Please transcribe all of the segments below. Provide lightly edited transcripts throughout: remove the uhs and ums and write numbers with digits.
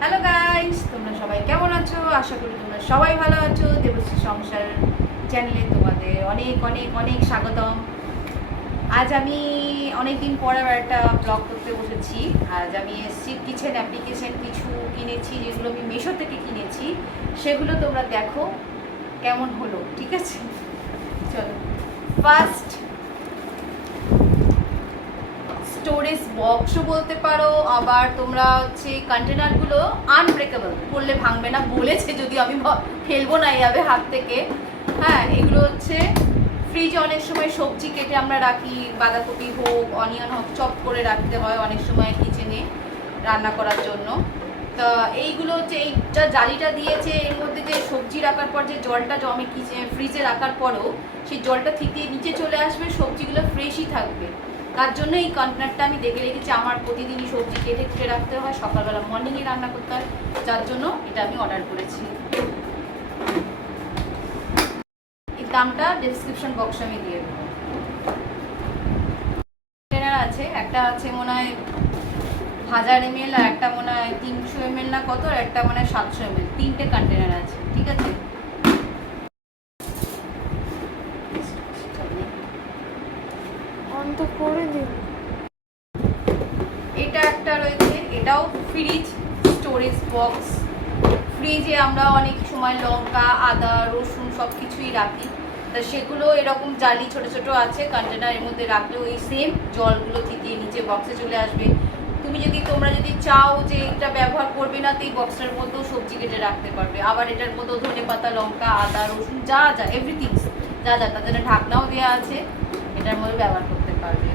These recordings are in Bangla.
হ্যালো গাইস, তোমরা সবাই কেমন আছো? আশা করি তোমরা সবাই ভালো আছো। দেবশ্রী সংসার চ্যানেলে তোমাদের অনেক অনেক অনেক স্বাগতম। আজ আমি অনেকদিন পর আবার একটা ব্লগ করতে বসেছি। আজ আমি এসছি কিচেন অ্যাপ্লিকেশন কিছু কিনেছি, যেগুলো আমি মিশো থেকে কিনেছি, সেগুলো তোমরা দেখো কেমন হলো। ঠিক আছে, চলো। ফার্স্ট স্টোরেজ বক্সও বলতে পারো, আবার তোমরা হচ্ছে কন্টেনারগুলো আনব্রেকেবল, করলে ভাঙবে না বলেছে, যদিও আমি ফেলবো না এইভাবে হাত থেকে। হ্যাঁ, এগুলো হচ্ছে ফ্রিজে অনেক সময় সবজি কেটে আমরা রাখি, বাঁধাকপি হোক, অনিয়ন হোক, চপ করে রাখতে হয় অনেক সময় কিচেনে রান্না করার জন্য। তা এইগুলো হচ্ছে, এইটা জালিটা দিয়েছে, এর মধ্যে যে সবজি রাখার পর যে জলটা জমে ফ্রিজে রাখার পরও সেই জলটা থেকে নিচে চলে আসবে, সবজিগুলো ফ্রেশই থাকবে। তার জন্য এই কন্টেনারটা আমি দেখে রেখেছি। আমার প্রতিদিনই সবজি কেটে কেটে রাখতে হয়, সকালবেলা মর্নিংয়ে রান্না করতে হয়, যার জন্য এটা আমি অর্ডার করেছি। এই দামটা ডেসক্রিপশন বক্সে আমি দিয়ে দেবো। কন্টেনার আছে, একটা আছে মনে হয় 1000 ml, আর একটা মনে হয় 300 ml না কত, আর একটা মনে হয় 700 ml। তিনটে কন্টেনার আছে, ঠিক আছে। অন্ত করে দিন। এটা একটা রয়েছে, এটাও ফ্রিজ স্টোরেজ বক্স। ফ্রিজে আমরা অনেক সময় লঙ্কা, আদা, রসুন সব কিছুই রাখি, তা সেগুলো এরকম জালি ছোট ছোট আছে কন্টেনারের মধ্যে রাখলে ওই সেম জলগুলো থেকে নিচে বক্সে চলে আসবে। তোমরা যদি চাও যে এটা ব্যবহার করবে না, তো এই বক্সটার মধ্যেও সবজি কেটে রাখতে পারবে। আবার এটার মধ্যেও ধনে পাতা, লঙ্কা, আদা, রসুন যা যা এভরিথিং যা যা, তার জন্য ঢাকনাও দেওয়া আছে, এটার মধ্যে ব্যবহার করতে পারবে।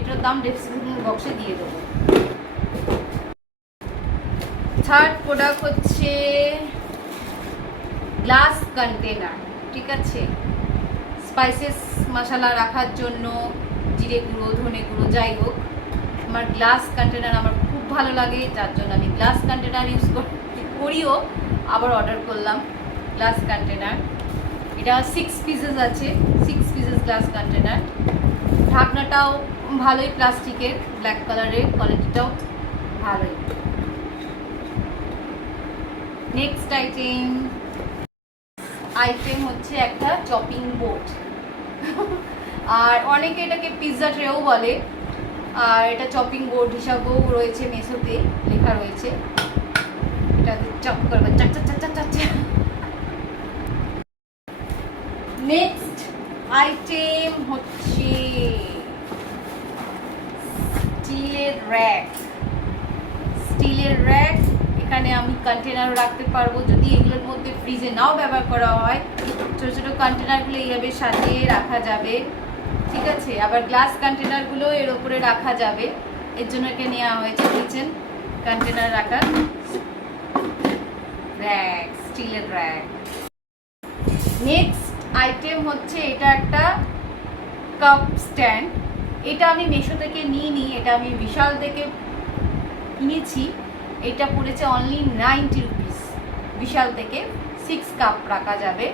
এটার দাম ডেসক্রিপশন বক্সে দিয়ে দেবো। থার্ড প্রোডাক্ট হচ্ছে গ্লাস কন্টেনার, ঠিক আছে। স্পাইসেস মশলা রাখার জন্য, জিরে গুঁড়ো, ধনে গুঁড়ো, যাই হোক, আমার গ্লাস কন্টেনার আমার খুব ভালো লাগে, যার জন্য আমি গ্লাস কন্টেনার ইউজ করিও, আবার অর্ডার করলাম গ্লাস কন্টেনার। এটা 6 পিসেস আছে, 6 পিসেস গ্লাস কন্টেনার। ঢাকনাটাও ভালোই প্লাস্টিকের, ব্ল্যাক কালারের, কোয়ালিটিটাও ভালোই। নেক্সট আইটেম হচ্ছে একটা চপিং বোর্ড, আর অনেকে এটাকে পিৎজা ট্রেও বলে, আর এটা চপিং বোর্ড হিসাবেও রয়েছে, মেসোতে লেখা রয়েছে। এটা চপ করবে চাক চাক চাক চাক চাক। নেক্সট আইটেম হচ্ছে স্টিলের র্যাক। স্টিলের র্যাক, এখানে আমি কন্টেনার রাখতে পারবো, যদি এগুলোর মধ্যে ফ্রিজে নাও ব্যবহার করা হয়, ছোটো ছোটো কন্টেনারগুলো এইভাবে সাজিয়ে রাখা যাবে, ঠিক আছে। আবার গ্লাস কন্টেনারগুলো এর ওপরে রাখা যাবে, এর জন্য এটা নেওয়া হয়েছে কিচেন কন্টেনার রাখার র্যাক, স্টিলের র্যাক। নেক্সট আইটেম হচ্ছে এটা একটা কাপ স্ট্যান্ড। এটা আমি মিশো থেকে নিইনি, এটা আমি বিশাল থেকে কিনেছি। এটা পড়েছে অনলি 90 রুপিস বিশাল থেকে। 6 কাপ রাখা যাবে।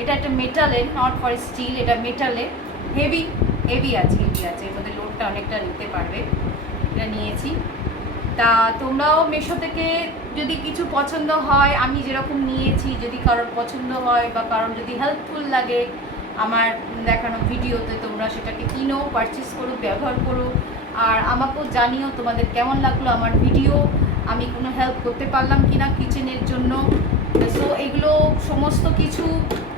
এটা একটা মেটালের, নট ফর স্টিল, এটা মেটালের। হেভি আছে, এর মধ্যে লোডটা অনেকটা নিতে পারবে। এটা নিয়েছি। তা তোমরাও মিশো থেকে যদি কিছু পছন্দ হয়, আমি যেরকম নিয়েছি, যদি কারোর পছন্দ হয় বা কারোর যদি হেল্পফুল লাগে আমার দেখানো ভিডিওতে, তোমরা সেটাকে কিনো, পারচেস করো, ব্যবহার করো, আর আমাকেও জানিও তোমাদের কেমন লাগলো আমার ভিডিও, আমি কোনো হেল্প করতে পারলাম কিনা কিচেনের জন্য। সো এগুলো সমস্ত কিছু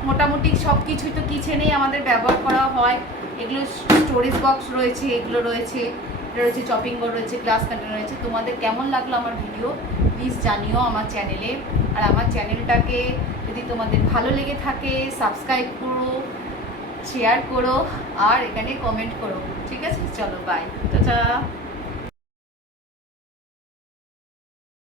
মোটামুটি সব কিছুই তো কিচেনেই আমাদের ব্যবহার করা হয়। এগুলো স্টোরেজ বক্স রয়েছে, এগুলো রয়েছে, চপিং বোর্ড রয়েছে, গ্লাস কন্টেনার রয়েছে। তোমাদের কেমন লাগলো আমার ভিডিও প্লিজ জানিও আমার চ্যানেলে। আর আমার চ্যানেলটাকে যদি তোমাদের ভালো লেগে থাকে, সাবস্ক্রাইব করো, শেয়ার করো, আর এখানে কমেন্ট করো, ঠিক আছে। চলো বাই, টাটা।